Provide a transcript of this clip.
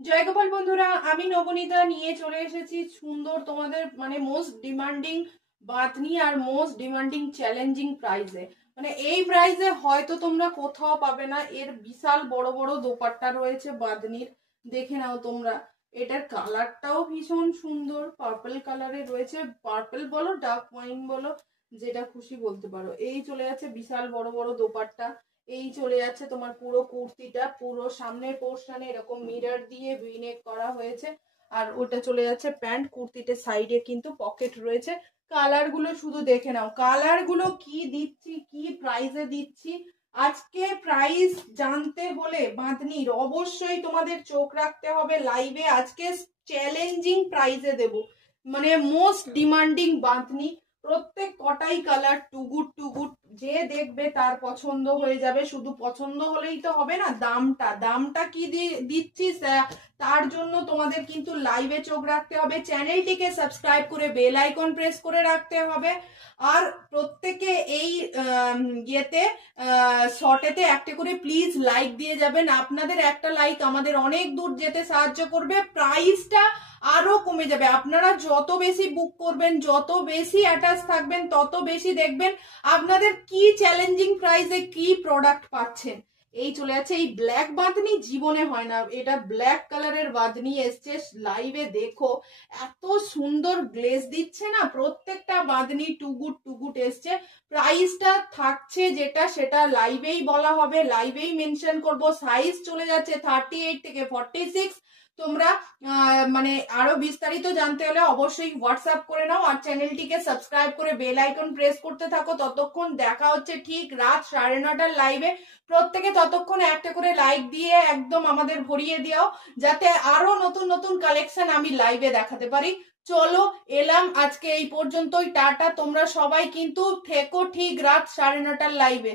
জয় গোপাল বন্ধুরা, আমি নবনীতা নিয়ে চলে এসেছি সুন্দর তোমাদের মোস্ট ডিমান্ডিং বাতনি আর মোস্ট ডিমান্ডিং চ্যালেঞ্জিং প্রাইজে। এই প্রাইজে হয়তো তোমরা কোথাও পাবে না। এর বিশাল বড় বড় দোপাট্টা রয়েছে বাঁধনির, দেখে নাও তোমরা। এটার কালারটাও ভীষণ সুন্দর, পার্পল কালারে রয়েছে। পার্পল বলো, ডার্ক ওয়াইন বলো, যেটা খুশি বলতে পারো। এই চলে যাচ্ছে বিশাল বড় বড় দোপাট্টা। এই চলে যাচ্ছে তোমার পুরো কুর্তিটা, পুরো সামনের পোর্শনে এরকম মিরর দিয়ে ভিনেক করা হয়েছে। আর ওটা চলে যাচ্ছে প্যান্ট। কুর্তিতে সাইডে কিন্তু পকেট রয়েছে। কালার গুলো শুধু দেখে নাও, কালার গুলো কি দিচ্ছি, কি প্রাইসে দিচ্ছি। আজকে প্রাইস জানতে হলে বাঁধনির অবশ্যই তোমাদের চোখ রাখতে হবে লাইভে। আজকে চ্যালেঞ্জিং প্রাইসে দেব, মোস্ট ডিমান্ডিং বাঁধনি। প্রত্যেক কটাই কালার টুগুট টুগুট, যে দেখবে তার পছন্দ হয়ে যাবে। শুধু পছন্দ হলেই তো হবে না, দামটা কি দিচ্ছি তার জন্য তোমাদের কিন্তু লাইভে চোখ রাখতে হবে। চ্যানেলটিকে সাবস্ক্রাইব করে বেল আইকন প্রেস করে রাখতে হবে। আর প্রত্যেকে এই ইয়েতে শর্টেতে একটা করে প্লিজ লাইক দিয়ে যাবেন। আপনাদের একটা লাইক আমাদের অনেক দূর যেতে সাহায্য করবে। প্রাইসটা আরো কমে যাবে। আপনারা যত বেশি বুক করবেন, যত বেশি অ্যাটাচ থাকবেন, তত বেশি দেখবেন আপনাদের কি চ্যালেঞ্জিং প্রাইসে কি প্রোডাক্ট পাচ্ছেন। এই চলে যাচ্ছে এই ব্ল্যাক বাঁধনি, জীবনে হয় না। এটা ব্ল্যাক কালারের বাঁধনি এসছে, লাইভে দেখো এত সুন্দর গ্লেজ দিচ্ছে না। প্রত্যেকটা বাঁধনি টুগুট টুগুট এসছে। প্রাইসটা থাকছে যেটা সেটা লাইভেই বলা হবে, লাইভেই মেনশন করব। সাইজ চলে যাচ্ছে 38 থেকে 46। তোমরা আরো বিস্তারিত জানতে হলে অবশ্যই হোয়াটসঅ্যাপ করে নাও। আর চ্যানেলটিকে সাবস্ক্রাইব করে বেল আইকন প্রেস করতে থাকো। ততক্ষণ দেখা হচ্ছে ঠিক রাত 9:30টার লাইভে। প্রত্যেকে ততক্ষণ একটা করে লাইক দিয়ে একদম আমাদের ভরিয়ে দিও, যাতে আরো নতুন নতুন কালেকশন আমি লাইভে দেখাতে পারি। চলো এলাম আজকে এই পর্যন্তই। টাটা। তোমরা সবাই কিন্তু থেকো ঠিক রাত 9:30টার লাইভে।